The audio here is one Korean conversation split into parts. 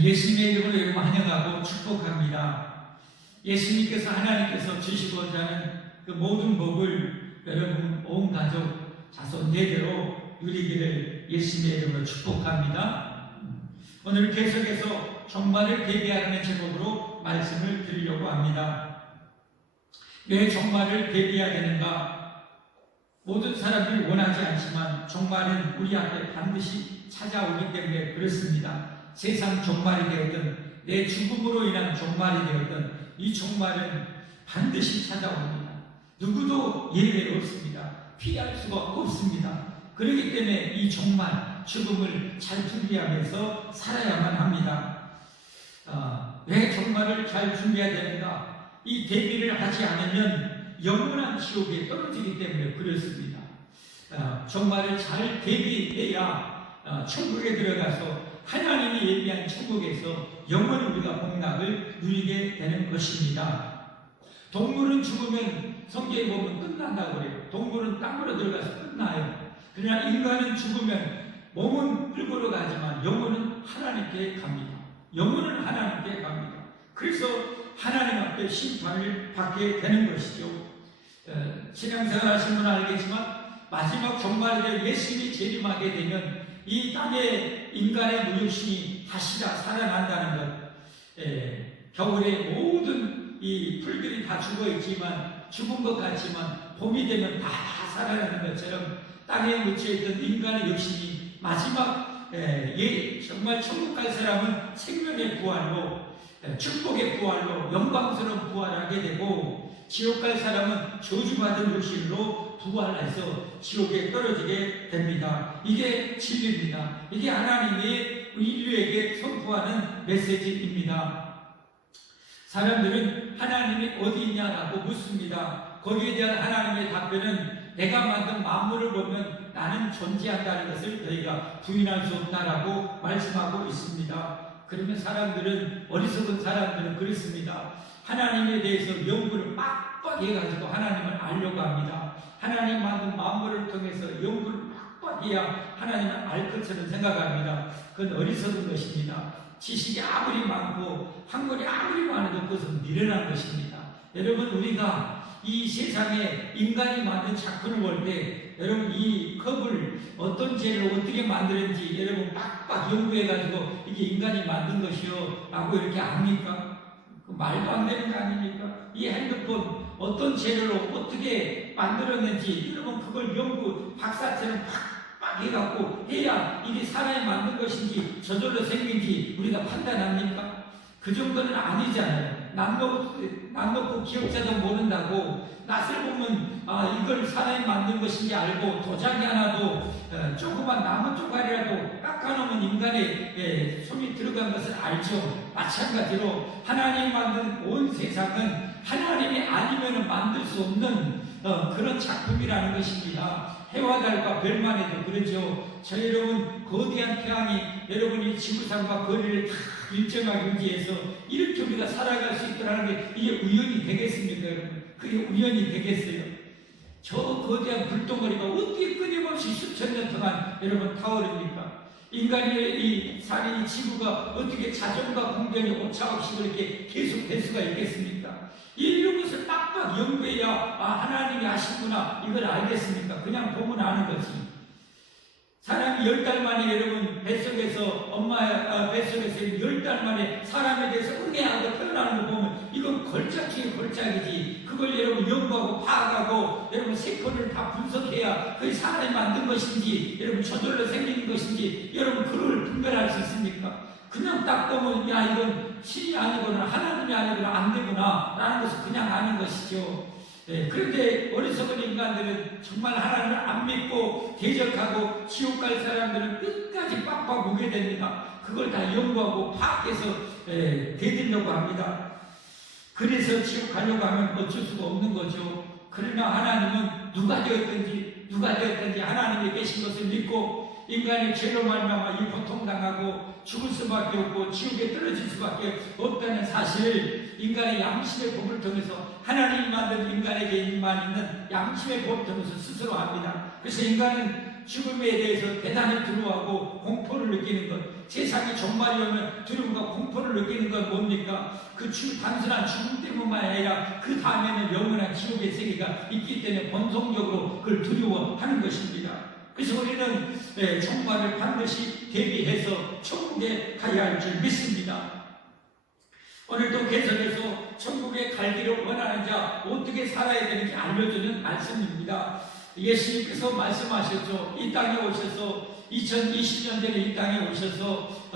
예수님의 이름으로 여러분 환영하고 축복합니다. 예수님께서 하나님께서 주시고자 하는 그 모든 복을 여러분 온 가족 자손 대대로 누리기를 예수님의 이름으로 축복합니다. 오늘 계속해서 종말을 대비하는 제목으로 말씀을 드리려고 합니다. 왜 종말을 대비해야 되는가? 모든 사람들이 원하지 않지만 종말은 우리 앞에 반드시 찾아오기 때문에 그렇습니다. 세상 종말이 되었든 내 죽음으로 인한 종말이 되었든 이 종말은 반드시 찾아옵니다. 누구도 예외 없습니다. 피할 수가 없습니다. 그렇기 때문에 이 종말, 죽음을 잘 준비하면서 살아야만 합니다. 왜 종말을 잘 준비해야 되는가? 이 대비를 하지 않으면 영원한 지옥에 떨어지기 때문에 그렇습니다. 종말을 잘 대비해야 천국에 들어가서 하나님이 예비한 천국에서 영원히 우리가 복락을 누리게 되는 것입니다. 동물은 죽으면 성경에 보면 끝난다고 그래요. 동물은 땅으로 들어가서 끝나요. 그러나 인간은 죽으면 몸은 불구로 가지만 영혼은 하나님께 갑니다. 영혼은 하나님께 갑니다. 그래서 하나님 앞에 심판을 받게 되는 것이죠. 신앙생활 하시는 분은 알겠지만 마지막 종말에 대해 예수님이 재림하게 되면 이 땅에 인간의 무육신이 다시 다 살아난다는 것. 겨울에 모든 이 풀들이 다 죽어있지만 죽은 것 같지만 봄이 되면 다 살아나는 것처럼 땅에 묻혀있던 인간의 육신이 마지막 정말 천국 갈 사람은 생명의 부활로 축복의 부활로 영광스러운 부활을 하게 되고 지옥 갈 사람은 저주받은 육신으로 부활해서 지옥에 떨어지게 됩니다. 이게 진리입니다. 이게 하나님이 인류에게 선포하는 메시지입니다. 사람들은 하나님이 어디 있냐라고 묻습니다. 거기에 대한 하나님의 답변은 내가 만든 만물을 보면 나는 존재한다는 것을 너희가 부인할 수 없다라고 말씀하고 있습니다. 그러면 사람들은, 어리석은 사람들은 그렇습니다. 하나님에 대해서 연구를 빡빡 해가지고 하나님을 알려고 합니다. 하나님 만든 만물을 통해서 연구를 빡빡 해야 하나님을 알 것처럼 생각합니다. 그건 어리석은 것입니다. 지식이 아무리 많고 학문이 아무리 많아도 그것은 미련한 것입니다. 여러분, 우리가 이 세상에 인간이 만든 작품을 볼 때 여러분 이 컵을 어떤 재료로 어떻게 만드는지 여러분 빡빡 연구해가지고 이게 인간이 만든 것이요 라고 이렇게 압니까? 그 말도 안 되는 거 아닙니까? 이 핸드폰 어떤 재료로 어떻게 만들었는지 여러분 그걸 연구 박사처럼 빡빡 해갖고 해야 이게 사람이 만든 것인지 저절로 생긴지 우리가 판단합니까? 그 정도는 아니잖아요. 남 놓고 기억자도 모른다고 낯을 보면 이걸 사람이 만든 것인지 알고 도자기 하나도 조그만 나무 쪼가리라도 깎아놓으면 인간의 손이 들어간 것을 알죠. 마찬가지로 하나님 만든 온 세상은 하나님이 아니면 만들 수 없는 그런 작품이라는 것입니다. 해와 달과 별만 해도 그러죠. 저 여러분 거대한 태양이 여러분이 지구상과 거리를 다 일정하게 유지해서 이렇게 우리가 살아갈 수 있다는 게 이게 우연이 되겠습니까, 여러분? 그게 우연이 되겠어요? 저 거대한 불덩어리가 어떻게 끊임없이 수천 년 동안 여러분 타오릅니까? 인간의 이 살이 지구가 어떻게 자전과 공전이 오차없이 그렇게 계속 될 수가 있겠습니까? 이런 것을 빡빡 연구해야 하나님이 하시구나 이걸 알겠습니까? 그냥 보면 아는 거지. 사람이 10달 만에 여러분 뱃속에서 엄마 뱃속에서 10달 만에 사람에 대해서 은혜하고 태어나는 거 보면 이건 걸작 중에 걸작이지. 그걸 여러분 연구하고 파악하고 여러분 세포를 다 분석해야 그게 사람이 만든 것인지 여러분 저절로 생기는 것인지 여러분 그걸 분별할 수 있습니까? 그냥 딱 보면 야 이건 신이 아니구나 하나님이 아니구나 안 되구나 라는 것을 그냥 아는 것이죠. 그런데 어리석은 인간들은 정말 하나님을 안 믿고 대적하고 지옥 갈 사람들은 끝까지 빡빡 보게 됩니다. 그걸 다 연구하고 파악해서 대들려고 합니다. 그래서 지옥 가려고 하면 어쩔 수가 없는 거죠. 그러나 하나님은 누가 되었든지 하나님이 계신 것을 믿고 인간이 죄로 말미암아 이 고통당하고 죽을 수밖에 없고 지옥에 떨어질 수밖에 없다는 사실, 인간의 양심의 법을 통해서 하나님이 만든 인간에게만 있는 양심의 법을 통해서 스스로 압니다. 그래서 인간은 죽음에 대해서 대단히 두려워하고 공포를 느끼는 것, 세상의 종말이 오면 두려움과 공포를 느끼는 건 뭡니까? 그 단순한 죽음 때문만 아니라 그 다음에는 영원한 지옥의 세계가 있기 때문에 본성적으로 그걸 두려워하는 것입니다. 그래서 우리는 종말을 반드시 대비해서 천국에 가야 할 줄 믿습니다. 오늘도 계속해서 천국에 갈기를 원하는 자 어떻게 살아야 되는지 알려주는 말씀입니다. 예수님께서 말씀하셨죠. 이 땅에 오셔서 2020년 전에 이 땅에 오셔서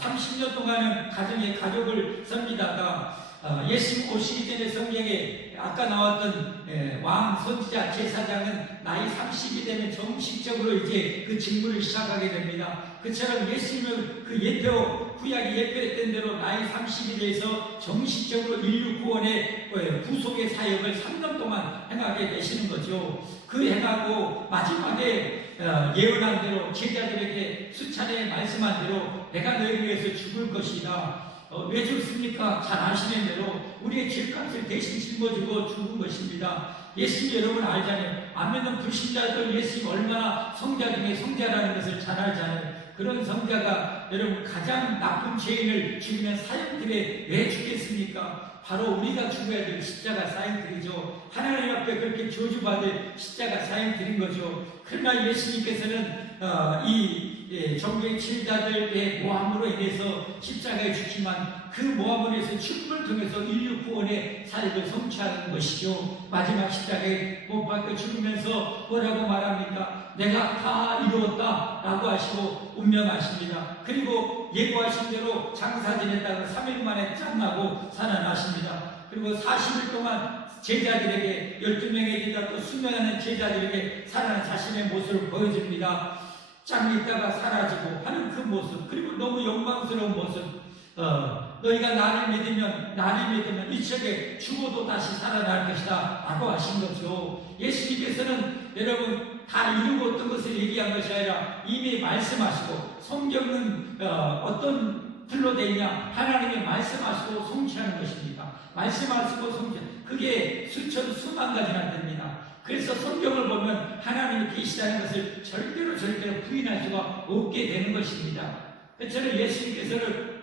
30년 동안은 가족을 섬기다가 예수님 오시기 전에 성경에 아까 나왔던 왕, 선지자, 제사장은 나이 30이 되면 정식적으로 이제 그 직무를 시작하게 됩니다. 그처럼 예수님은 그 구약이 예표했던 대로 나이 30이 돼서 정식적으로 인류 구원의 구속의 사역을 3년 동안 행하게 되시는 거죠. 그 행하고 마지막에 예언한 대로 제자들에게 수차례 말씀한 대로 내가 너희를 위해서 죽을 것이다. 왜 죽습니까? 잘 아시는 대로 우리의 죄값을 대신 짊어지고 죽은 것입니다. 예수님 여러분 알잖아요. 아멘은 불신자들 예수님 얼마나 성자 중에 성자라는 것을 잘 알잖아요. 그런 성자가 여러분 가장 나쁜 죄인을 죽이는 사형들에 왜 죽겠습니까? 바로 우리가 죽어야 될 십자가 사형들이죠. 하나님 앞에 그렇게 저주받을 십자가 사형들인 거죠. 그러나 예수님께서는 종교의 지도자들의 모함으로 인해서 십자가에 죽지만 그 모함으로 인해서 죽음을 통해서 인류 구원의 사역을 성취하는 것이죠. 마지막 십자가에 못 박혀 죽으면서 뭐라고 말합니까? 내가 다 이루었다 라고 하시고 운명하십니다. 그리고 예고하신 대로 장사 지냈다가 3일 만에 짱나고 살아나십니다. 그리고 40일 동안 제자들에게 12명의 기다 또 수명하는 제자들에게 살아난 자신의 모습을 보여줍니다. 짱 있다가 사라지고 하는 그 모습, 그리고 너무 영광스러운 모습. 너희가 나를 믿으면 이쪽에 죽어도 다시 살아날 것이다 라고 하신 거죠. 예수님께서는 여러분 다 이루고 어떤 것을 얘기한 것이 아니라 이미 말씀하시고, 성경은 어떤 틀로 되어 있냐? 하나님이 말씀하시고 성취하는 것입니다. 말씀하시고 성취하는, 그게 수만 가지나 됩니다. 그래서 성경을 보면 하나님이 계시다는 것을 절대로 부인할 수가 없게 되는 것입니다. 저는 예수님께서는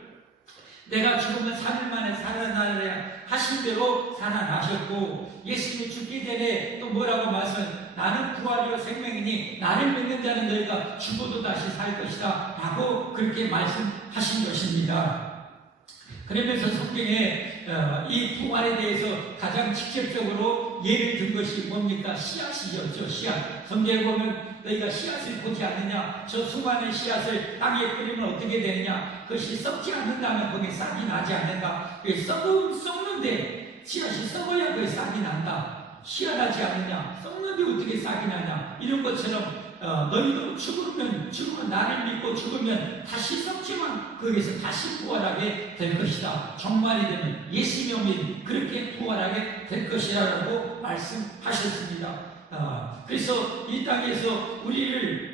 내가 죽으면 3일 만에 살아나리라 하신 대로 살아나셨고, 예수님이 죽기 전에 또 뭐라고 말씀하셨어요? 나는 부활이요 생명이니 나를 믿는 자는 너희가 죽어도 다시 살 것이다 라고 그렇게 말씀하신 것입니다. 그러면서 성경에 이 부활에 대해서 가장 직접적으로 예를 든 것이 뭡니까? 씨앗이었죠. 씨앗. 성경에 보면 너희가 씨앗을 보지 않느냐? 저 수많은 씨앗을 땅에 뿌리면 어떻게 되느냐? 그것이 썩지 않는다면 거기에 싹이 나지 않는다. 썩는데 씨앗이 썩어야 거기에 싹이 난다. 씨앗하지 않느냐? 썩는데 어떻게 싹이 나냐? 이런 것처럼 너희도 죽으면 나를 믿고 죽으면 다시 썩지만 거기에서 다시 부활하게 될 것이다. 종말이 되면 예수님이 그렇게 부활하게 될 것이라고 말씀하셨습니다. 그래서 이 땅에서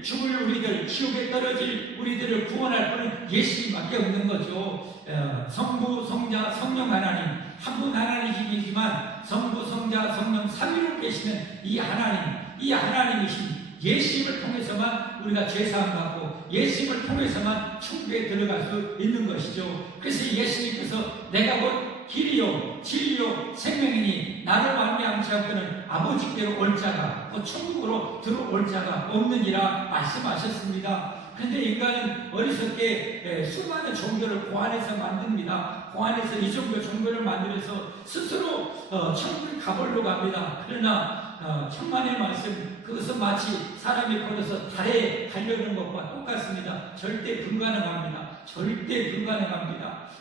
죽을 우리들, 지옥에 떨어질 우리들을 구원할 분은 예수님밖에 없는 거죠. 성부, 성자, 성령 하나님, 한 분 하나님이지만 성부, 성자, 성령 삼위로 계시는 이 하나님이신 예수님을 통해서만 우리가 죄사함 받고 예수님을 통해서만 천국에 들어갈 수 있는 것이죠. 그래서 예수님께서 내가 곧 길이요 진리요 생명이니 나를 말미암지 않고는 아버지께로 올 자가 곧 천국으로 들어올 자가 없느니라 말씀하셨습니다. 그런데 인간은 어리석게 수많은 종교를 고안해서 만듭니다. 고안해서 이 종교를 만들어서 스스로 천국을 가보려고 합니다. 그러나 천만의 말씀, 그것은 마치 사람이 걸어서 달에 가려는 것과 똑같습니다. 절대 불가능합니다.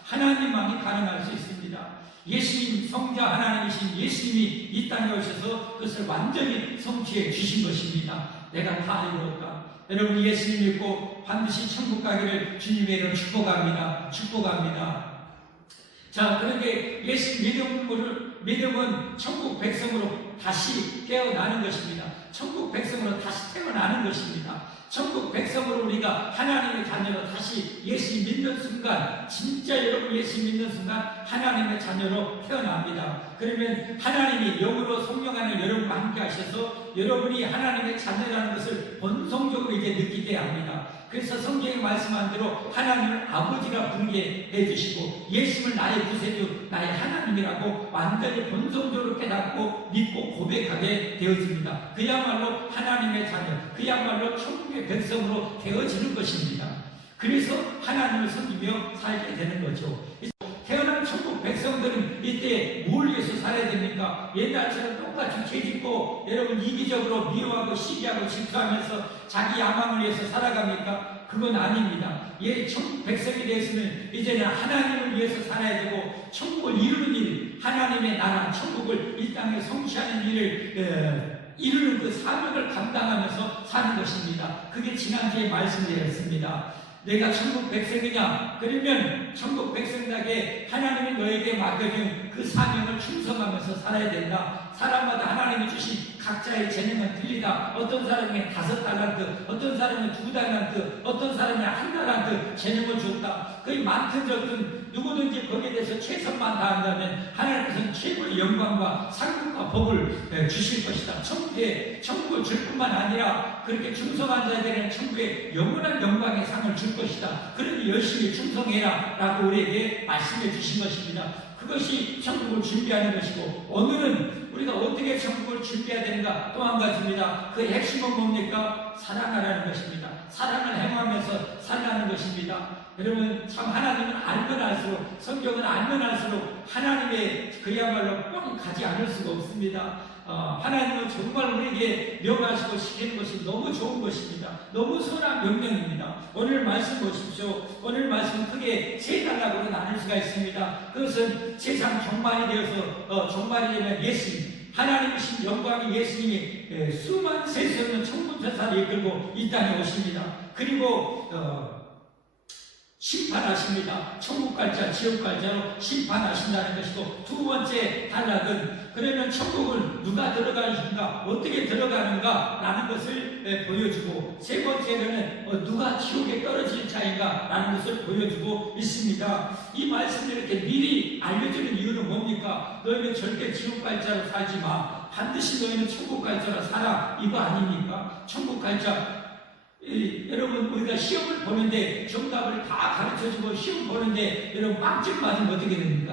하나님만이 가능할 수 있습니다. 예수님, 성자 하나님이신 예수님이 이 땅에 오셔서 그것을 완전히 성취해 주신 것입니다. 내가 다 이루었다. 여러분 예수님 믿고 반드시 천국 가기를 주님의 이름으로 축복합니다. 자, 그런데 예수님 믿음은 천국 백성으로 다시 깨어나는 것입니다. 천국 백성으로 다시 태어나는 것입니다. 천국 백성으로 우리가 하나님의 자녀로 다시 예수 믿는 순간, 진짜 여러분 예수 믿는 순간 하나님의 자녀로 태어납니다. 그러면 하나님이 영으로 성령 안에 여러분과 함께 하셔서 여러분이 하나님의 자녀라는 것을 본성적으로 이제 느끼게 합니다. 그래서 성경에 말씀한 대로 하나님을 아버지라 부르게 해주시고 예수님을 나의 구세주, 나의 하나님이라고 완전히 본성적으로 깨닫고 믿고 고백하게 되어집니다. 그야말로 하나님의 자녀, 그야말로 천국의 백성으로 되어지는 것입니다. 그래서 하나님을 섬기며 살게 되는 거죠. 태어난 천국 백성들은 이때 뭘 위해서 살아야 됩니까? 옛날처럼 똑같이 죄짓고 여러분 이기적으로 미워하고 시기하고 질투하면서 자기 야망을 위해서 살아갑니까? 그건 아닙니다. 천국 백성이 되었으면 이제는 하나님을 위해서 살아야 되고 천국을 이루는 일, 하나님의 나라, 천국을 이 땅에 성취하는 일을 이루는 그 사명을 감당하면서 사는 것입니다. 그게 지난주에 말씀드렸습니다. 내가 천국 백성이냐? 그러면 천국 백성에게 하나님이 너에게 맡겨준 그 사명을 충성하면서 살아야 된다. 사람마다 하나님이 주신 각자의 재능은 틀리다. 어떤 사람에게 5달란트, 어떤 사람은 2달란트, 어떤 사람이 1달란트 재능을 줬다. 거의 많든 적든 누구든지 거기에 대해서 최선만 다한다면 하나님께서는 최고의 영광과 상급과 복을 주실 것이다. 천국을 줄 뿐만 아니라 그렇게 충성한 자들에게는 천국의 영원한 영광의 상을 줄 것이다. 그러니 열심히 충성해라 라고 우리에게 말씀해 주신 것입니다. 그것이 천국을 준비하는 것이고, 오늘은 우리가 어떻게 천국을 준비해야 되는가? 또 한 가지입니다. 그 핵심은 뭡니까? 사랑하라는 것입니다. 사랑을 행하면서 살라는 것입니다. 여러분, 참 하나님은 알면 알수록, 성경은 알면 알수록 하나님의 그야말로 뻥 가지 않을 수가 없습니다. 하나님은 정말 우리에게 명하시고 시키는 것이 너무 좋은 것입니다. 너무 선한 명령입니다. 오늘 말씀 보십시오. 오늘 말씀 크게 세 단락으로 나눌 수가 있습니다. 그것은 세상 종말이 되어서 종말이 되면 예수님, 하나님이신 영광의 예수님이 수만 세수 없는 천군천사를 이끌고 이 땅에 오십니다. 그리고 심판하십니다. 천국 갈 자, 지옥 갈 자로 심판하신다는 것이고, 두 번째 단락은 그러면 천국을 누가 들어가는가, 어떻게 들어가는가 라는 것을 보여주고, 세 번째는 누가 지옥에 떨어질 자인가 라는 것을 보여주고 있습니다. 이 말씀을 이렇게 미리 알려주는 이유는 뭡니까? 너희는 절대 지옥 갈 자로 살지 마. 반드시 너희는 천국 갈 자로 살아. 이거 아닙니까? 천국 갈 자. 여러분, 우리가 시험을 보는데 정답을 다 가르쳐주고 시험 보는데 여러분 빵점 맞으면 어떻게 됩니까?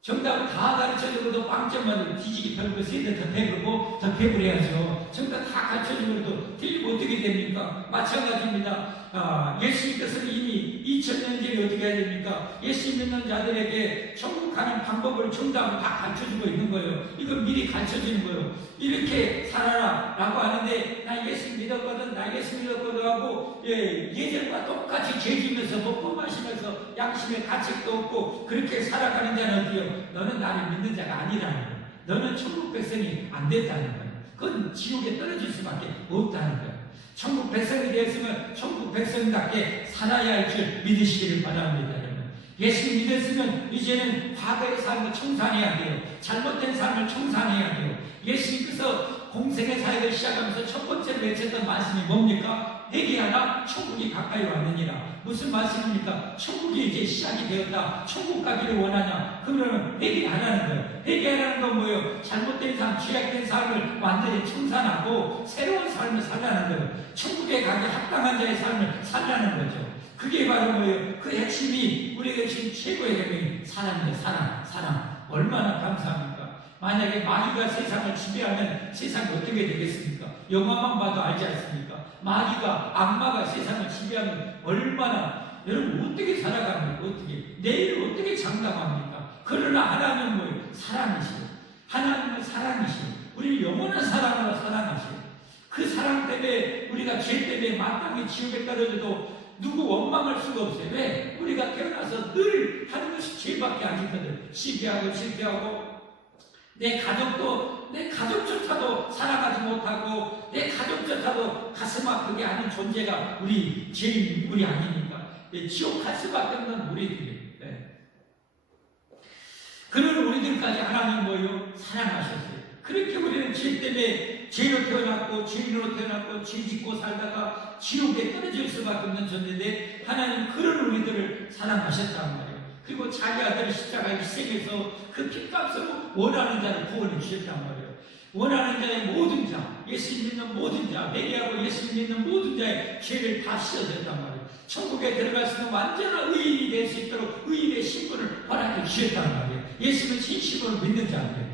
정답을 다 가르쳐주고도 빵점 맞으면 뒤지기 별거 세대 더 배우고 더 배우려야죠. 정답 다 가르쳐주고도 틀리면 어떻게 됩니까? 마찬가지입니다. 예수님께서는 이미 2000년 전에 어떻게 해야 됩니까? 예수 믿는 자들에게 천국 가는 방법을 정답을 다 가르쳐주고 있는 거예요. 이건 미리 가르쳐주는 거예요. 이렇게 살아라 라고 하는데, 나 예수 믿었거든, 나 예수 믿었거든 하고 예전과 똑같이 죄지면서 먹고 마시면서 양심의 가책도 없고 그렇게 살아가는 자는 어디요? 너는 나를 믿는 자가 아니라는 거예요. 너는 천국 백성이 안 됐다는 거예요. 그건 지옥에 떨어질 수밖에 없다는 거예요. 천국 백성이 되었으면 천국 백성답게 살아야 할 줄 믿으시기를 바랍니다. 여러분, 예수 믿었으면 이제는 과거의 삶을 청산해야 돼요. 잘못된 삶을 청산해야 돼요. 예수님께서 공생의 사역을 시작하면서 첫 번째로 외쳤던 말씀이 뭡니까? 회개하라, 천국이 가까이 왔느니라. 무슨 말씀입니까? 천국이 이제 시작이 되었다. 천국 가기를 원하냐? 그러면 회개하라는 거예요. 회개하라는 건 뭐예요? 잘못된 삶, 죄악된 삶을 완전히 청산하고 새로운 삶을 살라는 거예요. 천국에 가기 합당한 자의 삶을 살라는 거죠. 그게 바로 뭐예요? 그 핵심이 우리에게 지금 최고의 핵심이 사랑이에요. 사랑. 얼마나 감사합니까? 만약에 마귀가 세상을 지배하면 세상이 어떻게 되겠습니까? 영화만 봐도 알지 않습니까? 마귀가, 악마가 세상을 지배하면 얼마나, 여러분 어떻게 살아갑니까? 어떻게? 내일을 어떻게 장담합니까? 그러나 하나님은 뭐예요? 사랑이시오. 하나님은 사랑이시오. 우리를 영원한 사랑으로 사랑하시오. 그 사랑 때문에 우리가 죄 때문에 마땅히 지옥에 떨어져도 누구 원망할 수가 없어요. 왜? 우리가 태어나서 늘 하는 것이 죄밖에 안 있거든. 시기하고 실패하고 내 가족조차도 사랑하지 못하고 내 가족조차도 가슴 아프게 하는 존재가 우리 죄인, 우리 아닙니까? 지옥 갈 수밖에 없는 우리들이에요. 그런 우리들까지 하나님 뭐예요? 사랑하셨어요. 그렇게 우리는 죄 때문에 죄로 태어났고 죄인으로 태어났고 죄 짓고 살다가 지옥에 떨어질 수밖에 없는 존재인데, 하나님 그런 우리들을 사랑하셨단 말이에요. 그리고 자기 아들을 십자가에 희생해서 그 핏값으로 원하는 자를 구원해 주셨단 말이에요. 원하는 자의 모든 자, 예수 믿는 모든 자, 회개하고 예수 믿는 모든 자의 죄를 다 씻어졌단 말이에요. 천국에 들어갈 수 있는 완전한 의인이 될 수 있도록 의인의 신분을 허락해 주셨단 말이에요. 예수는 진심으로 믿는 자들에게.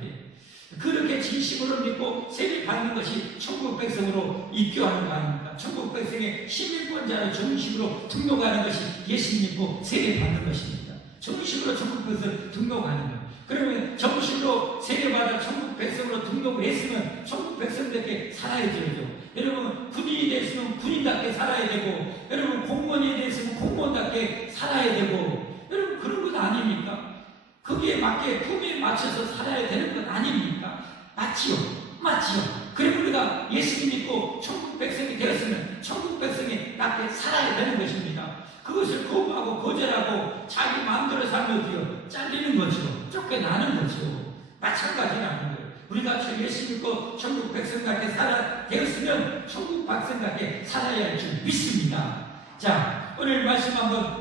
그렇게 진심으로 믿고 세례 받는 것이 천국 백성으로 입교하는 거 아닙니까? 천국 백성의 시민권자로 정식으로 등록하는 것이 예수 믿고 세례 받는 것입니다. 정식으로 천국 백성 등록하는 것. 그러면 정식으로 세례받아 천국 백성으로 등록을 했으면 천국 백성답게 살아야 되죠. 여러분 군인이 됐으면 군인답게 살아야 되고, 여러분 공무원이 됐으면 공무원답게 살아야 되고, 여러분 그런 것 아닙니까? 거기에 맞게 품에 맞춰서 살아야 되는 것 아닙니까? 맞지요? 맞지요? 그리고 우리가 예수 믿고 천국 백성이 되었으면 천국 백성이 낫게 살아야 되는 것입니다. 그것을 거부하고 거절하고 자기 마음대로 살면 어디요? 잘리는 거죠. 쫓겨나는 거죠. 마찬가지라는 거예요. 우리가 예수 믿고 천국 백성답게 되었으면 천국 백성답게 살아야 할 줄 믿습니다. 자, 오늘 말씀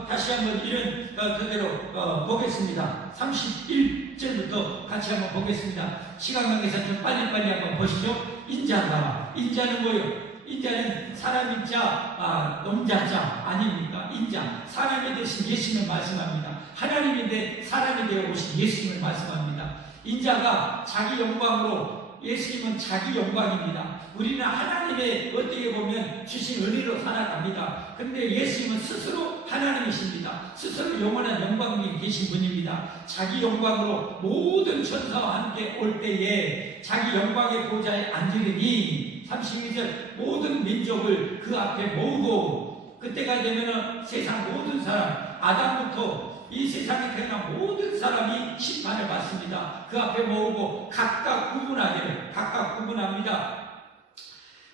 다시 한번 이런 그대로 보겠습니다. 31절부터 같이 한번 보겠습니다. 시간 관계상 좀 빨리빨리 한번 보시죠. 인자가, 인자는 뭐예요? 인자는 사람 인자, 농자자 아닙니까? 인자, 사람이 되신 예수님을 말씀합니다. 하나님인데 사람이 되어 오신 예수님을 말씀합니다. 인자가 자기 영광으로, 예수님은 자기 영광입니다. 우리는 하나님의 어떻게 보면 주신 은혜로 살아갑니다. 그런데 예수님은 스스로 하나님이십니다. 스스로 영원한 영광이 계신 분입니다. 자기 영광으로 모든 천사와 함께 올 때에 자기 영광의 보좌에 앉으리니, 32절, 모든 민족을 그 앞에 모으고, 그때가 되면 세상 모든 사람, 아담부터 이 세상에 태어난 모든 사람이 심판을 받습니다. 그 앞에 모으고 각각 구분합니다.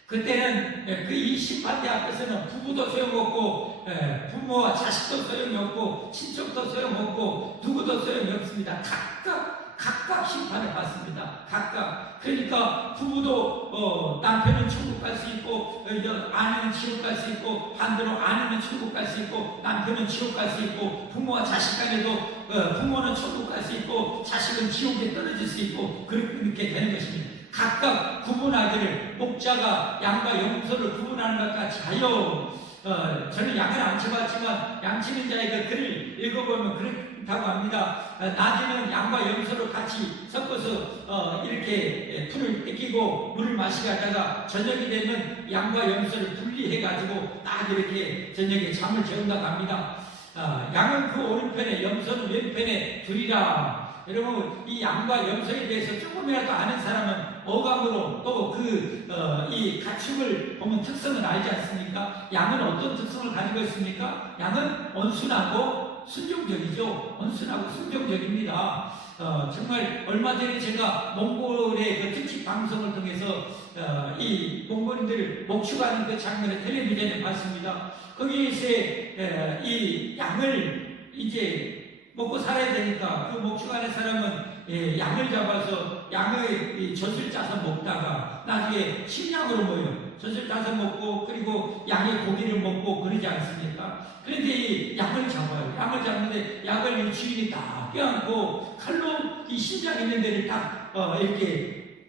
그때는 그 이 심판대 앞에서는 부부도 소용없고, 부모와 자식도 소용이 없고, 친척도 소용없고, 누구도 소용이 없습니다. 각각 심판을 받습니다. 각각. 그러니까 부부도 남편은 천국 갈 수 있고, 아내는 지옥 갈 수 있고, 반대로 아내는 천국 갈 수 있고, 남편은 지옥 갈 수 있고, 부모와 자식 간에도 부모는 천국 갈 수 있고, 자식은 지옥에 떨어질 수 있고, 그렇게 되는 것입니다. 각각 구분하기를, 목자가 양과 염소를 구분하는 것 같이 하여, 저는 양을 안 쳐봤지만 양치는 자의 그 글을 읽어보면 그렇다고 합니다. 낮에는 양과 염소를 같이 섞어서 이렇게 풀을 뜯기고 물을 마시게 하다가 저녁이 되면 양과 염소를 분리해가지고 딱 이렇게 저녁에 잠을 재운다고 합니다. 양은 그 오른편에, 염소는 왼편에 두리라. 여러분, 이 양과 염소에 대해서 조금이라도 아는 사람은 어감으로 또 이 가축을 보면 특성을 알지 않습니까? 양은 어떤 특성을 가지고 있습니까? 양은 온순하고 순종적이죠. 온순하고 순종적입니다. 정말 얼마 전에 제가 몽골의 그 특집 방송을 통해서 이 몽골인들을 목축하는 그 장면을 텔레비전에 봤습니다. 거기에서 이 양을 이제 먹고 살아야 되니까 그 목축하는 사람은 양을 잡아서 양의 젖을 짜서 먹다가 나중에 식량으로 모여 젖을 짜서 먹고, 그리고 양의 고기를 먹고 그러지 않습니까? 그런데 이 양을 잡아요. 양을 잡는데 양을 이 주인이 딱 껴안고 칼로 이 심장 있는 데를 딱 이렇게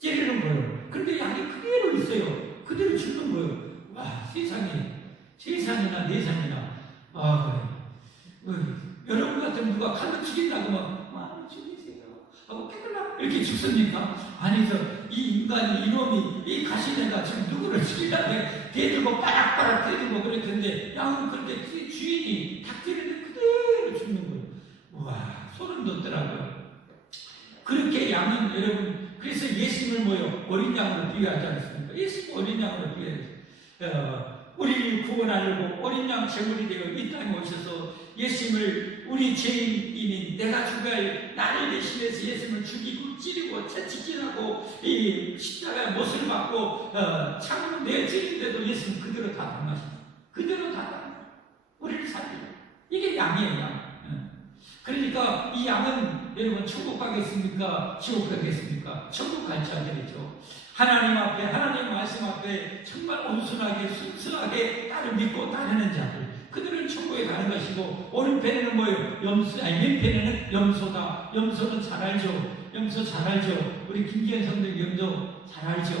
찌르는 거예요. 그런데 양이 그대로 있어요. 그대로 죽는 거예요. 와, 세상에나 내상이나. 여러분 같으면 누가 칼로 죽인다고 막 죽이세요 하고 깨달라 이렇게 죽습니까? 아니서 이 인간이, 이놈이, 이 가시네가 지금 누구를 죽이려고 대들고 빠락빠락 대들고 그랬는데 양은 그렇게 주인이 탁 때리는데 그대로 죽는 거예요. 와, 소름 돋더라고요. 그렇게 양은, 여러분, 그래서 예수님을 뭐요? 어린 양으로 비유하지 않습니까? 예수님 어린 양으로 비유해요. 우리를 구원하려고 어린 양 제물이 되어 이 땅에 오셔서 예수님을, 우리 죄인인 내가 죽어야 나를 대신해서 예수님을 죽이고 찌르고 채찍질하고 이 십자가의 못을 받고 창으로 내찌는데도 예수님 그대로 다 당하십니다. 그대로 다 당합니다. 우리를 살리고. 이게 양이에요, 양. 그러니까 이 양은 여러분 천국 가겠습니까? 지옥 가겠습니까? 천국 갈 자들이죠. 하나님 앞에, 하나님 말씀 앞에 정말 온순하게 순수하게 나를 믿고 따르는 자들, 그들은 천국에 가는 것이고, 오른편에는 뭐예요? 왼편에는 염소다. 염소는 잘 알죠. 염소 잘 알죠. 우리 김기현 성도 염소 잘 알죠.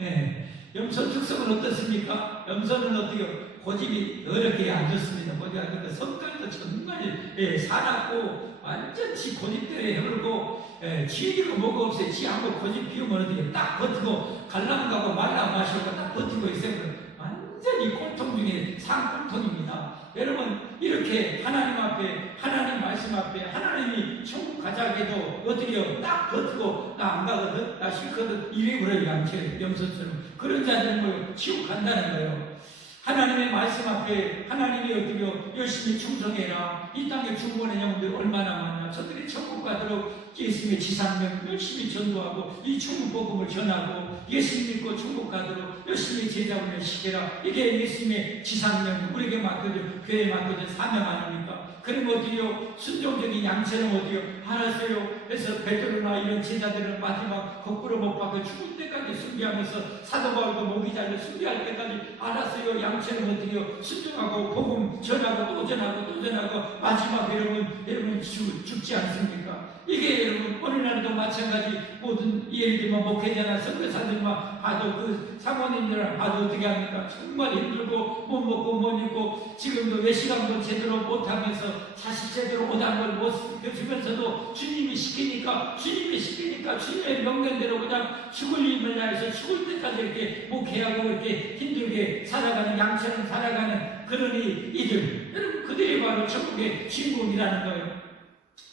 예. 염소 특성은 어떻습니까? 염소는 어떻게 고집이 어렵게 안 좋습니다. 고집이 안 좋고 성깔도 정말 사납고 완전히 고집대로 해버리고 지혜가 뭐가 없어요. 지 한번 고집 피우면 어떻게 딱 버티고 갈라면 가고 말라 마시고 딱 버티고 있어요. 완전히 꼴통 중에 상꼴통입니다. 여러분 이렇게 하나님 앞에 하나님 말씀 앞에 하나님이 천국 가자기도 어떻게 딱 버티고 나 안 가거든 나 싫거든 이래 그래요. 양처럼 염소처럼 그런 자들은 뭐 지옥 간다는 거예요. 하나님의 말씀 앞에 하나님이 어떻게 열심히 충성해라. 이 땅에 중보하는 영혼들 얼마나 많나. 저들이 천국 가도록 예수님의 지상명 열심히 전도하고 이 천국 복음을 전하고 예수님 믿고 천국 가도록 열심히 제자훈련 시켜라. 이게 예수님의 지상명 우리에게 맡겨진 교회에 맡겨진 사명 아닙니까? 그럼 어디요? 순종적인 양처럼 어디요? 알았어요. 그래서 베드로나 이런 제자들은 마지막 거꾸로 못 박혀 죽을 때까지 순교하면서 사도 바울도 목이 잘려 순교할 때까지 알았어요. 양처럼 어디요? 순종하고 복음 전하고 또 전하고 또 전하고 마지막 여러분 죽지 않습니까? 이게 여러분 어느 날도 마찬가지 모든 예를 들면 목회자나 선교사들만 봐도 그 사모님들을 봐도 어떻게 합니까? 정말 힘들고 못 먹고 못 입고 지금도 외식함도 제대로 못하면서 자식 제대로 못한 걸 못 주면서도 주님이 시키니까 주님의 명령대로 그냥 죽을 힘을 다해서 죽을 때까지 이렇게 목회하고 이렇게 힘들게 살아가는 양처럼 살아가는 그런 이들 여러분 그들이 바로 천국의 주인공이라는 거예요.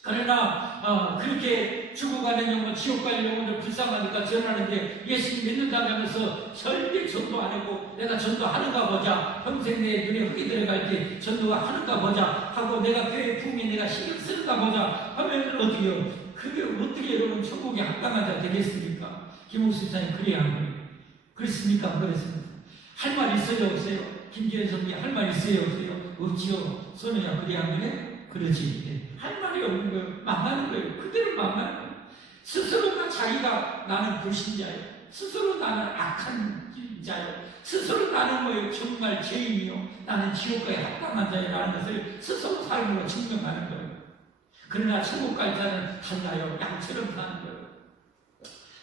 그러나 그렇게 죽어가는 영혼, 지옥 갈 영혼을 불쌍하니까 전하는데 예수님 믿는다고 하면서 절대 전도 안 하고 내가 전도하는가 보자 평생 내 눈에 흙이 들어갈 때 전도가 하는가 보자 하고 내가 교회 부흥에 내가 신경 쓰는가 보자 하면 어떻게요? 그게 어떻게 여러분 천국에 합당한 자 되겠습니까? 김옥수 사님 그래야 한 거예요. 그렇습니까? 안 그렇습니까? 할 말 있어요? 없어요? 김기현 선생님 할 말 있어요? 없어요? 없지요. 소녀야 그래야 한 거네? 그렇지. 할 말이 없는 거예요. 만나는 거예요. 그대로 만나는 거예요. 스스로가 자기가 나는 불신자예요. 스스로 나는 악한 자예요. 스스로 나는 뭐예요? 정말 죄인이요. 나는 지옥가에 합당한 자예요라는 것을 스스로 삶으로 증명하는 거예요. 그러나 천국 갈 자는 달라요. 양처럼 사는 거예요.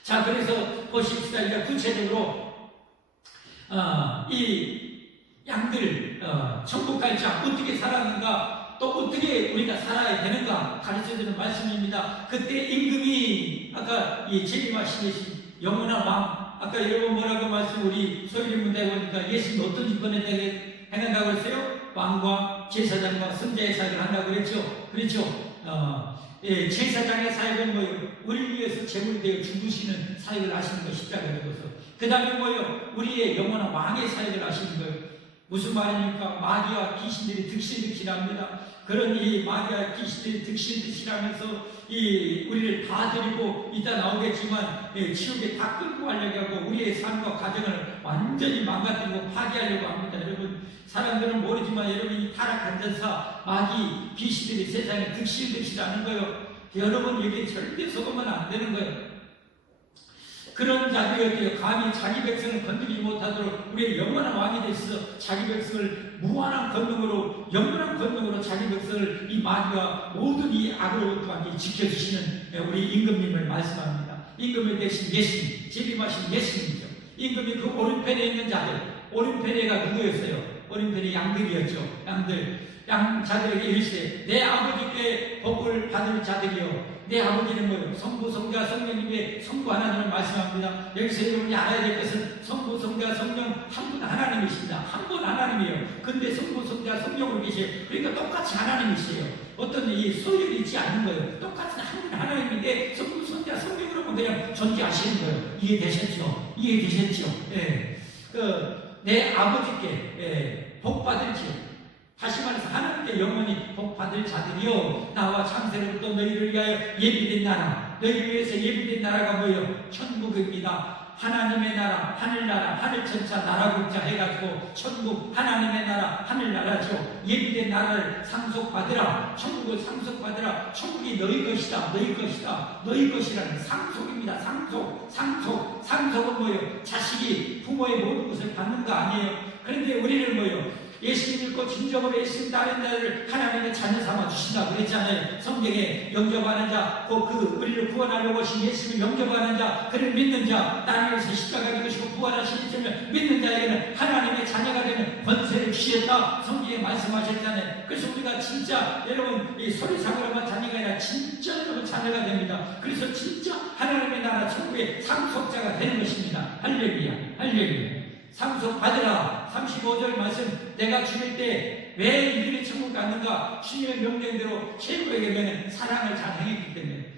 자, 그래서 보십시다. 이제 구체적으로 이 양들 천국 갈 자 어떻게 살았는가? 또 어떻게 우리가 살아야 되는가 가르쳐주는 말씀입니다. 그때 임금이 아까 이 재림하시듯이 영원한 왕 아까 여러분 뭐라고 말씀 우리 소리를 문대 보니까 예수님 어떤 직분에 행한다고 했어요? 왕과 제사장과 선자의 사역을 한다고 그랬죠. 그렇죠. 제사장의 사역은 뭐예요? 우리를 위해서 제물이 되어 죽으시는 사역을 하시는 거 십자가에 들어서 그 다음에 뭐예요? 우리의 영원한 왕의 사역을 하시는 거예요. 무슨 말입니까? 마귀와 귀신들이 득실득실합니다. 그런 이 마귀와 귀신들이 득실득실하면서 이 우리를 다 데리고 이따 나오겠지만 지옥에 다 끌고 가려고 하고 우리의 삶과 가정을 완전히 망가뜨리고 파괴하려고 합니다. 여러분 사람들은 모르지만 여러분 이 타락한 전사 마귀 귀신들이 세상에 득실득실하는 거예요. 여러분 여기에 절대 속으면 안 되는 거예요. 그런 자들이 감히 자기 백성을 건드리지 못하도록 우리의 영원한 왕이 되셔서 자기 백성을 무한한 권능으로 영원한 권능으로 자기 백성을 이 마귀와 모든 이 악으로부터 지켜주시는 우리 임금님을 말씀합니다. 임금이 대신 예수님, 재림하신 예수님이죠. 임금이 그 오른편에 있는 자들, 오른편에가 누구였어요? 오른편이 양들이었죠. 양 자들에게 이르시되 내 아버지께 복을 받을 자들이요 내 아버지는 뭐예요? 성부, 성자, 성령님의 성부 하나님을 말씀합니다. 여기서 여러분이 알아야 될 것은 성부, 성자, 성령 한 분 하나님이십니다. 한 분 하나님이에요. 근데 성부, 성자, 성령으로 계세요. 그러니까 똑같이 하나님이시에요. 어떤 이 소율이 있지 않는 거예요. 똑같은 한 분 하나님인데 성부, 성자, 성령으로 그냥 존재하시는 거예요. 이해되셨죠? 이해되셨죠? 예. 내 아버지께 복 받을지요. 다시 말해서 하나님께 영원히 복받을 자들이요 나와 창세로부터 너희를 위하여 예비된 나라 너희를 위해서 예비된 나라가 뭐예요? 천국입니다. 하나님의 나라, 하늘나라, 하늘천차 나라국자 해가지고 천국, 하나님의 나라, 하늘나라죠. 예비된 나라를 상속받으라. 천국을 상속받으라. 천국이 너희 것이다. 너희 것이다. 너희 것이라는 상속입니다. 상속은 뭐예요? 자식이 부모의 모든 것을 받는 거 아니에요. 그런데 우리는 뭐예요? 예수님 믿고 진정으로 예수님 따르는 자를 하나님의 자녀 삼아 주신다고 그랬잖아요. 성경에 영접하는 자, 그 우리를 구원하려고 오신 예수님을 영접하는 자, 그를 믿는 자, 나를 위해서 십자가 지시고 부활하신 예수님을 믿는 자에게는 하나님의 자녀가 되는 권세를 주셨다. 성경에 말씀하셨잖아요. 그래서 우리가 진짜 여러분 이 소리상으로만 자녀가 아니라 진짜 여러분 자녀가 됩니다. 그래서 진짜 하나님의 나라 천국의 상속자가 되는 것입니다. 할렐루야, 할렐루야. 상속 받으라. 35절 말씀, 내가 죽일 때 왜 이들이 천국 갔는가? 주님의 명령대로 최고의 계명은 사랑을 잘 행했기 때문에.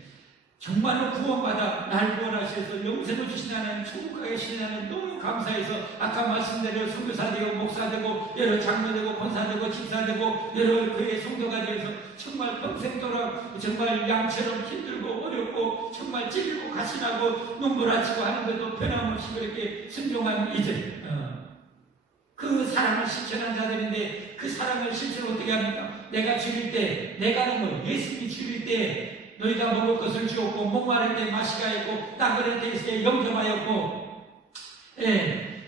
정말로 구원받아 날 구원하셔서 영생을 주신 하나님, 천국 가게 하신 하나님 너무 감사해서 아까 말씀대로 선교사 되고 목사 되고 여러 장로 되고 권사 되고 집사 되고 여러 교회 성도가 되어서 정말 평생도록 정말 양처럼 힘들고 어렵고 정말 찔리고 가시나고 눈물아치고 하는 것도 변함없이 그렇게 순종한 이들, 그 사랑을 실천한 자들인데 그 사랑을 실천 어떻게 합니까? 내가 죽일 때, 내가는 뭐 예수님이 죽일 때 너희가 먹을 것을 주었고 목마를 때 마시게 하였고 땅그럴 때 있을 때 영접하였고,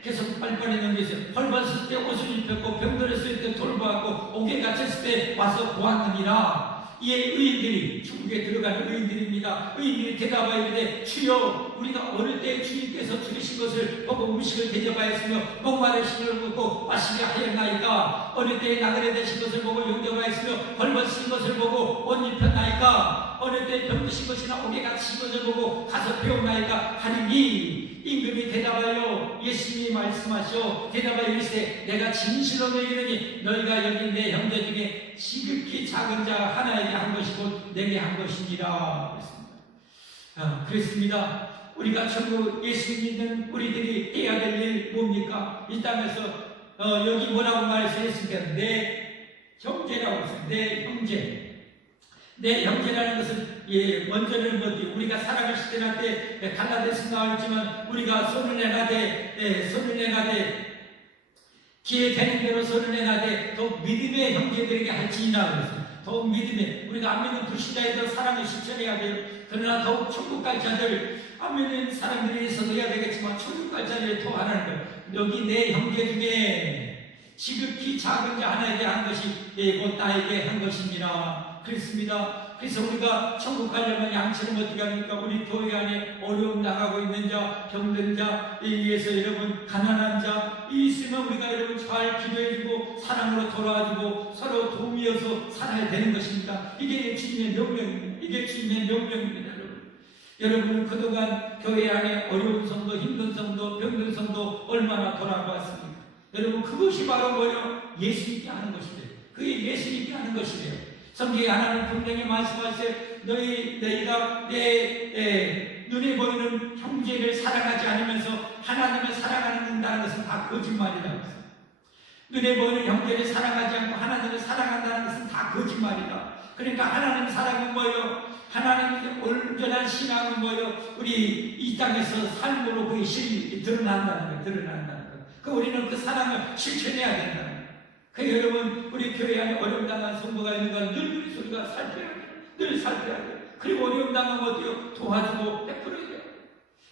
계속 빨리빨리 넘기세요. 헐벗을 때 옷을 입혔고 병들었을 때 돌보았고 옥에 갇혔을 때 와서 보았느니라. 이에 의인들이, 천국에 들어가는 의인들입니다. 의인들이 대답하여 이르되 주여, 우리가 어릴 때 주님께서 들으신 것을 보고 음식을 대접하였으며 목마르신 것을 먹고 마시게 하였나이까? 어릴 때 나그네 되신 것을 보고 영접하였으며 벌벗으신 것을 보고 옷 입혔나이까? 어릴 때 병드신 것이나 옥에 갇히신 것을 보고 가서 배웠나이까? 하리니 임금이 대답하여 예수님이 말씀하시오. 대답하여 이르시되 내가 진실로 너희에게 이르니 너희가 여기 내 형제 중에 지극히 작은 자 하나에게 한 것이고 내게 한 것이니라. 그랬습니다. 우리가 전부 예수 믿는 우리들이 해야 될 일 뭡니까? 이 땅에서 여기 뭐라고 말씀했습니까? 내 형제라고 했습니다. 내 형제. 내 형제라는 것은 먼저는 뭐지? 우리가 사랑을 실천할 때 갈라디아서 나왔지만 우리가 손을 내가되 기회 되는 대로 손을 내가되 더욱 믿음의 형제들에게 할지니라 그랬어요. 더욱 믿음의, 우리가 안 믿는 불신자에도 사랑을 실천해야 돼요. 그러나 더욱 천국 갈 자들, 안 믿는 사람들이 있어도 해야 되겠지만 천국 갈 자들을 도와하는 거예요. 여기 내 형제 중에 지극히 작은 자 하나에게 한 것이 곧 나에게 한 것입니다. 그렇습니다. 그래서 우리가 천국 가려면 양처럼 어떻게 합니까? 우리 교회 안에 어려움 나가고 있는 자, 병든 자, 위해서 여러분 가난한 자 있으면 우리가 여러분 잘 기도해주고 사랑으로 돌아주고 서로 도우면서 살아야 되는 것입니다. 이게 주님의 명령입니다. 이게 주님의 명령입니다. 여러분은 그동안 교회 안에 어려운 성도, 힘든 성도, 병든 성도 얼마나 돌아보았습니까? 여러분 그것이 바로 뭐예요? 예수님께 하는 것이래요. 그게 예수님께 하는 것이래요. 성경에 하나님 분명히 말씀하세요. 너희가 내 눈에 보이는 형제를 사랑하지 않으면서 하나님을 사랑한다는 것은 다 거짓말이라고 했어요. 눈에 보이는 형제를 사랑하지 않고 하나님을 사랑한다는 것은 다 거짓말이다. 그러니까 하나님 사랑은 뭐예요? 하나님의 온전한 신앙은 뭐예요? 우리 이 땅에서 삶으로 그게 드러난다는 거예요. 그 우리는 그 사랑을 실천해야 된다는 거예요. 여러분 우리 교회 안에 어려움 당한 성도가 있는 건 늘 우리가 살펴야 돼요. 늘 살펴야 돼요. 그리고 어려움 당하면 어때요? 도와주고 베풀어야 돼요.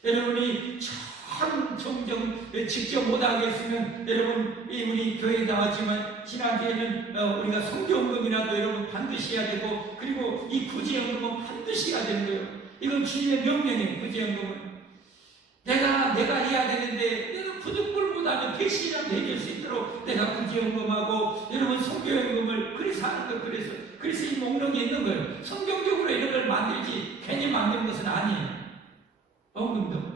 여러분이 참 정정 직접 못하겠으면 여러분 우리 교회에 나왔지만 지난주에는 우리가 성경금이라도 여러분 반드시 해야 되고, 그리고 이 구제연금은 반드시 해야 되는 거예요. 이건 주님의 명령이에요. 구제연금은 내가 해야 되는데 내가 부득불보다는 대신이라도 해줄 수 있도록 내가 구제연금하고 여러분 성교연금을 그래서 하는 거, 그래서 이 목록이 있는 거예요. 성경적으로 이런 걸 만들지 괜히 만드는 것은 아니에요. 언금도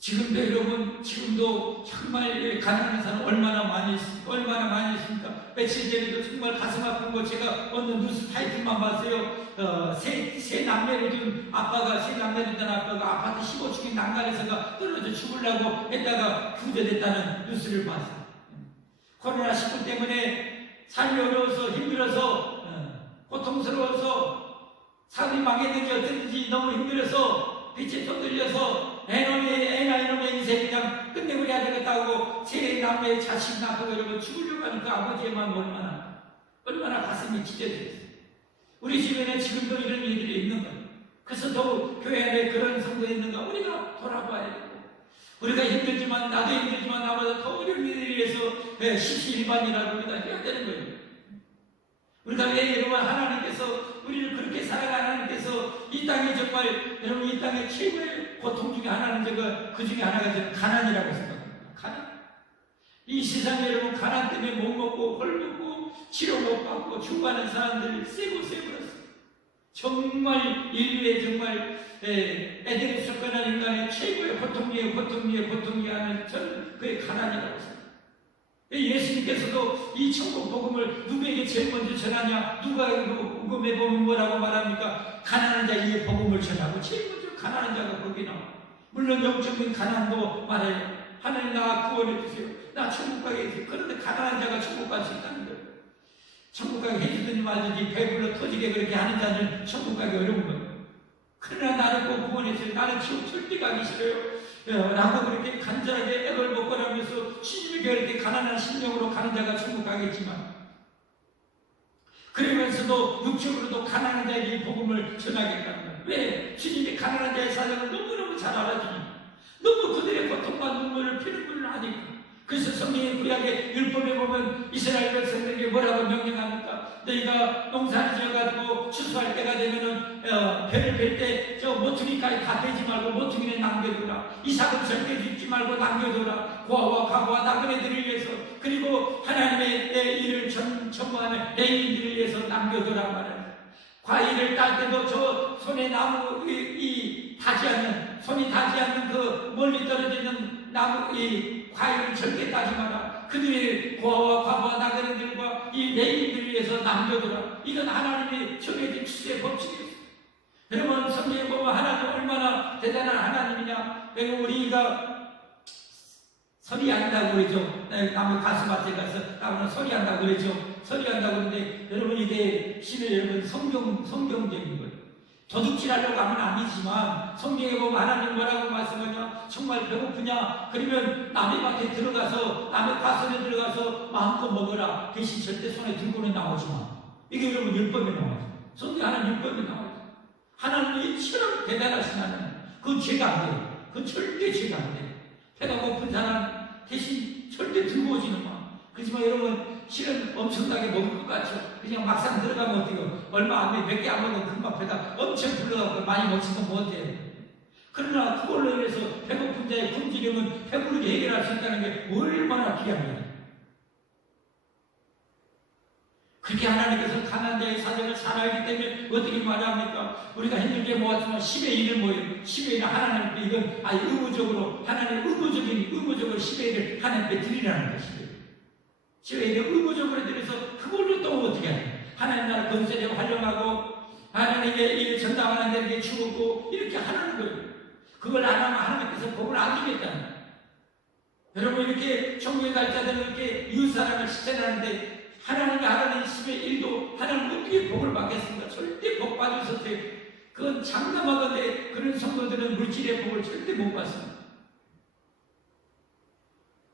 지금도 정말 가난한 사람 얼마나 많이 있습니까? 며칠 전에도 정말 가슴 아픈 거 제가 어느 뉴스 타이틀만 봤어요. 세 남매를 둔 아빠가 아파트 15층에 난간에서 떨어져 죽으려고 했다가 구조됐다는 뉴스를 봤어요. 코로나19 때문에 삶이 어려워서 힘들어서 고통스러워서 삶이 망했는지 어쩐지 너무 힘들어서 빛에 떠들려서 이놈의 인생 그냥 끝내버려야 되겠다고 세 남매의 자식 낳고 여러분 죽으려고 하는 그 아버지에만 얼마나 가슴이 찢어졌어요. 우리 주변에 지금도 이런 일들이 있는 거예요. 그래서 더욱 교회 안에 그런 성도 있는가 우리가 돌아봐야 되고, 우리가 힘들지만, 나도 힘들지만 나보다 더 어려운 일을 위해서 십시일반이라고 우리가 해야 되는 거예요. 우리가 왜 여러분 하나님께서 우리를 그렇게 사랑하는 하나님께서 이 땅에 정말 여러분 이 땅에 최고의 고통 중에 하나는 그 중에 하나가 저는 가난이라고 생각합니다. 가난. 이 세상에 여러분 가난 때문에 못 먹고 헐벗고 치료 못 받고 죽어가는 사람들 세고 세버렸어요. 정말 인류의 정말 에덴에 접근한 인간의 최고의 고통 위에 고통 위에 하는 저는 그의 가난이라고 생각합니다. 예수님께서도 이 천국 복음을 누구에게 제일 먼저 전하냐? 누가 복음에 보면 뭐라고 말합니까? 가난한 자에게 복음을 전하고 제일 먼저 가난한 자가 거기 나와. 물론 영적인 가난도 말해요. 하나님 나 구원해 주세요. 나 천국 가게 해주세요. 그런데 가난한 자가 천국 갈 수 있다는 거예요. 천국 가게 해주든지 말든지 배불러 터지게 그렇게 하는 자는 천국 가기 어려운 거예요. 그러나 나를 꼭 구원해 주세요. 나는 지옥 절대 가기 싫어요. 라고 그렇게 간절하게 애걸 먹고 나면서 주님에게 이렇게 가난한 심령으로 가는 자가 천국 가겠지만, 그러면서도 육적으로도 가난한 자에게 복음을 전하겠다는 거예요. 왜? 주님이 가난한 자의 사정을 너무너무 잘 알아주니, 너무 그들의 고통과 눈물을 피는 분을 아니까. 그래서 성경의 구약의 율법에 보면 이스라엘 백성들에게 뭐라고 명령합니까? 너희가 농사를 지어가지고 추수할 때가 되면은 배를 뺄 때 저 모퉁이까지 다 빼지 말고 모퉁이를 남겨두라. 이삭은 절대 죽지 말고 남겨두라. 고아와 과부와 나그네들을 위해서, 그리고 하나님의 일을 전무하는 레위인들을 위해서 남겨두라 말합니다. 과일을 딸 때도 저 손에 나무 닿지 않는, 손이 닿지 않는 그 멀리 떨어져 있는 나무 과일을 절대 따지 마라. 그들의 고아와 과부와 나그네들과 이 레위인들을 위해서 남겨두라. 이건 하나님이 정해진 추수의 법칙이에요. 여러분 성경에 보면 하나님 얼마나 대단한 하나님이냐. 우리가 서리한다고 그러죠. 나무 가수밭에 가서 나무는 서리한다고 그러죠. 서리한다고 그러는데 여러분 이게 신의 여러분 성경적인 거예요. 도둑질하려고 하면 아니지만 성경에 보면 하나님 뭐라고 말씀하냐? 정말 배고프냐? 그러면 남의 밭에 들어가서 남의 가선에 들어가서 마음껏 먹어라. 대신 절대 손에 들고는 나오지 마. 이게 여러분 율법에 나와요. 성경 하나님 율법에 나와요. 하나님이 이처럼 대단하신 하나님, 그 죄가 안 돼요. 그 절대 죄가 안 돼요. 배가 고픈 사람 대신 절대 들고 오지는 마. 그렇지만 여러분 실은 엄청나게 먹을 것 같죠. 그냥 막상 들어가면 어때요? 얼마 안 돼, 몇 개 안 먹으면 금방 배가 엄청 불러가고 많이 먹지도 못해요. 그러나 그걸로 인해서 배고픈 자의 굶주림은 배부르게 해결할 수 있다는 게 얼마나 귀한 거예요. 그렇게 하나님께서 가난한 자의 사정을 잘 알기 때문에 어떻게 말합니까? 우리가 힘들게 모았지만 10의 1을 모여요. 10의 1은 하나님께 이건 의무적으로, 하나님 의무적으로 10의 1을 하나님께 드리라는 것이에요. 10의 1을 의무적으로 드려서 그걸로 또 어떻게 해요? 하나님 나라 건설에 활용하고 하나님의 일 전담하는 데에게 주고 이렇게 하라는 거예요. 그걸 안 하면 하나님께서 복을 안 주겠다는 거예요. 여러분 이렇게 천국에 갈 자들은 이렇게 이웃사랑을 실천하는데 하나님이 하라는 10의 1도 하나님 어떻게 복을 받겠습니까? 절대 복 받을 수 없어요. 그건 장담하건대 그런 성도들은 물질의 복을 절대 못 받습니다.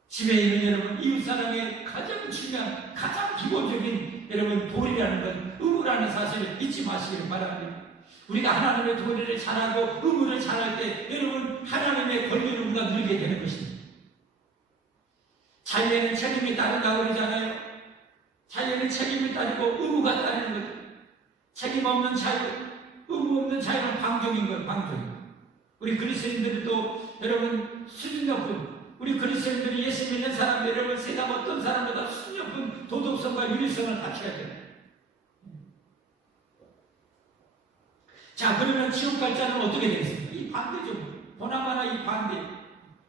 10의 1은 여러분 이웃사랑의 가장 중요한 가장 기본적인 여러분 도리라는 건 의무라는 사실을 잊지 마시길 바랍니다. 우리가 하나님의 도리를 잘하고 의무를 잘할 때 여러분 하나님의 권리를 우리가 누리게 되는 것입니다. 자유에는 책임이 따른다고 그러잖아요. 자유에는 책임을 따르고 의무가 따르는 거죠. 책임 없는 자유, 의무 없는 자유는 방종인 거예요. 방종. 우리 그리스도인들도 여러분 수준 높은, 우리 그리스도인들이 예수 믿는 사람들 여러분 세상 어떤 사람보다 수준 높은 도덕성과 윤리성을 갖춰야 돼요. 자, 그러면 지옥 갈 자는 어떻게 되겠습니까? 이 반대죠. 보나마나 이 반대.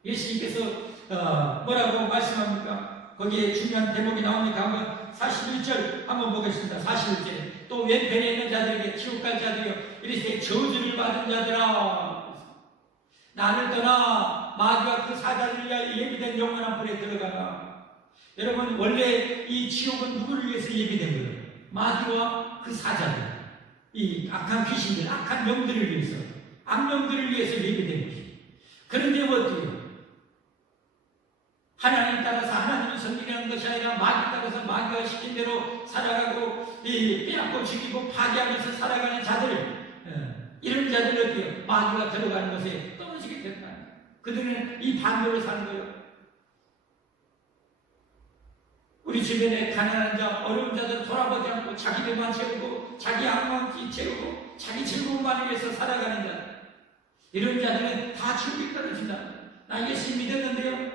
예수님께서 뭐라고 말씀합니까? 거기에 중요한 대목이 나오니까 한번 41절 한번 보겠습니다. 41절. 또 왼편에 있는 자들에게 지옥 갈 자들이여 이르시되 저주를 받은 자들아 나를 떠나 마귀와 그 사자를 위하여 예비된 영원한 불에 들어가라. 여러분 원래 이 지옥은 누구를 위해서 예비된 거예요? 마귀와 그 사자들, 이 악한 귀신들, 악한 영들을 위해서, 악령들을 위해서 예비된 것이에요. 그런데 어떻게 하나님 따라서 하나님을 섬기는 것이 아니라 마귀 따라서 마귀가 시킨 대로 살아가고 빼앗고 죽이고 파괴하면서 살아가는 자들, 이런 자들 어때요? 마귀가 들어가는 것에 떨어지게 된다. 그들은 이 반대로 사는 거예요. 우리 주변에 가난한 자, 어려운 자들 돌아보지 않고 자기들만 채우고 자기 악만 채우고 자기 즐거움만 위해서 살아가는 자, 이런 자들은 다 죽음이 떨어진다. 나 예수 믿었는데요,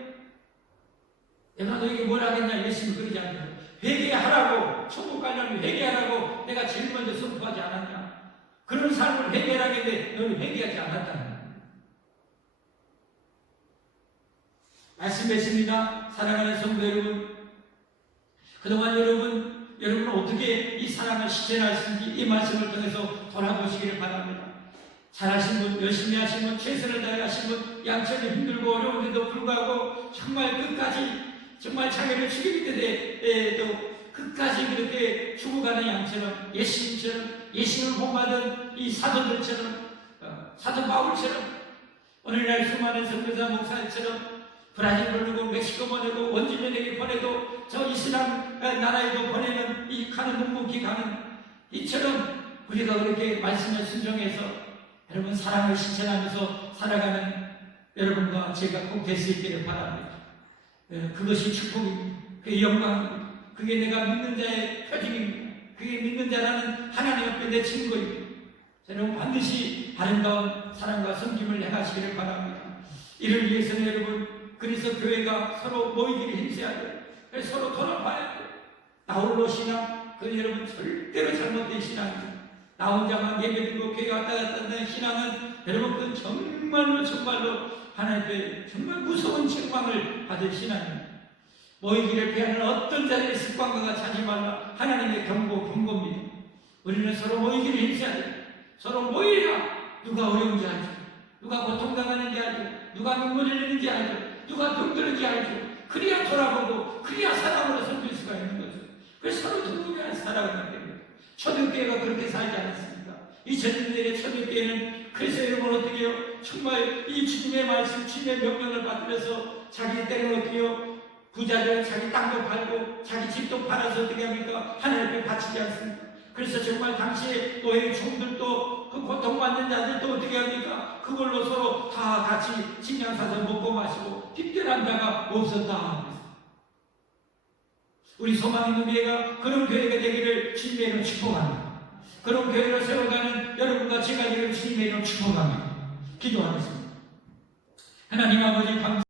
내가 너에게 뭘 하겠냐? 예수는 그러지 않거든. 회개하라고, 천국 가려면 회개하라고 내가 제일 먼저 선포하지 않았냐? 그런 삶을 회개하겠는데 너는 회개하지 않았다는 거예요. 말씀했습니다. 사랑하는 성도 여러분, 그동안 여러분은 어떻게 이 사랑을 실천할 수 있는지 이 말씀을 통해서 돌아보시기를 바랍니다. 잘하신 분, 열심히 하신 분, 최선을 다해 하신 분, 양천이 힘들고 어려운데도 불구하고 정말 끝까지 정말 자기를 죽이는데도 끝까지 그렇게 죽어가는 양처럼, 예수님을 본받은 이 사도들처럼, 사도 바울처럼, 오늘날 수많은 선교사 목사처럼 브라질 보내고 멕시코 보내고 원주민에게 보내도 저 이슬람 나라에도 보내는 이 가는 묵묵히 가는 이처럼 우리가 그렇게 말씀을 순종해서 여러분 사랑을 실천하면서 살아가는 여러분과 제가 꼭 될 수 있기를 바랍니다. 그것이 축복입니다. 그게 영광입니다. 그게 내가 믿는 자의 표징입니다. 그게 믿는 자라는 하나님 앞에 내 증거입니다. 여러분 반드시 아름다운 사랑과 섬김을 행하시기를 바랍니다. 이를 위해서는 여러분, 그래서 교회가 서로 모이기를 힘써야 돼요. 서로 돌아봐야 돼요. 나 홀로 신앙, 그건 여러분 절대로 잘못된 신앙입니다. 나 혼자만 예배드리고 교회 왔다 갔다 하는 신앙은 여러분 그건 정말로 하나님께 정말 무서운 책망을 받을 신앙입니다. 모이기를 피하는 어떤 자들의 습관과 자지 말라. 하나님의 경고입니다. 우리는 서로 모이기를 힘써야 돼요. 서로 모이라. 누가 어려운지 알죠. 누가 고통당하는지 알죠. 누가 눈물 흘리는지 알죠. 누가 병들은지 알죠. 그래야 돌아보고 그래야 사랑으로 섬길 수가 있는 거죠. 그래서 서로 도움이 살아가는 겁니다. 초대교회가 그렇게 살지 않았습니까? 2000년대의 초대교회는 그래서 여러분 어떻게 해요? 정말 이 주님의 말씀, 주님의 명령을 받들어서 자기 때는 어떻게 해요? 부자들 자기 땅도 팔고 자기 집도 팔아서 어떻게 합니까? 하나님 앞에 바치지 않습니까? 그래서 정말 당시에 노예 종들도 그 고통받는 자들도 어떻게 합니까? 그걸로 서로 다 같이 식량 사서 먹고 마시고 핍대한 자가 없었다. 우리 소망 있는 교회가 그런 교회가 되기를 주님의 이름 축복합니다. 그런 교회를 세워가는 여러분과 제가 되기를 주님의 이름 축복합니다. 기도하겠습니다. 하나님 아버지 감사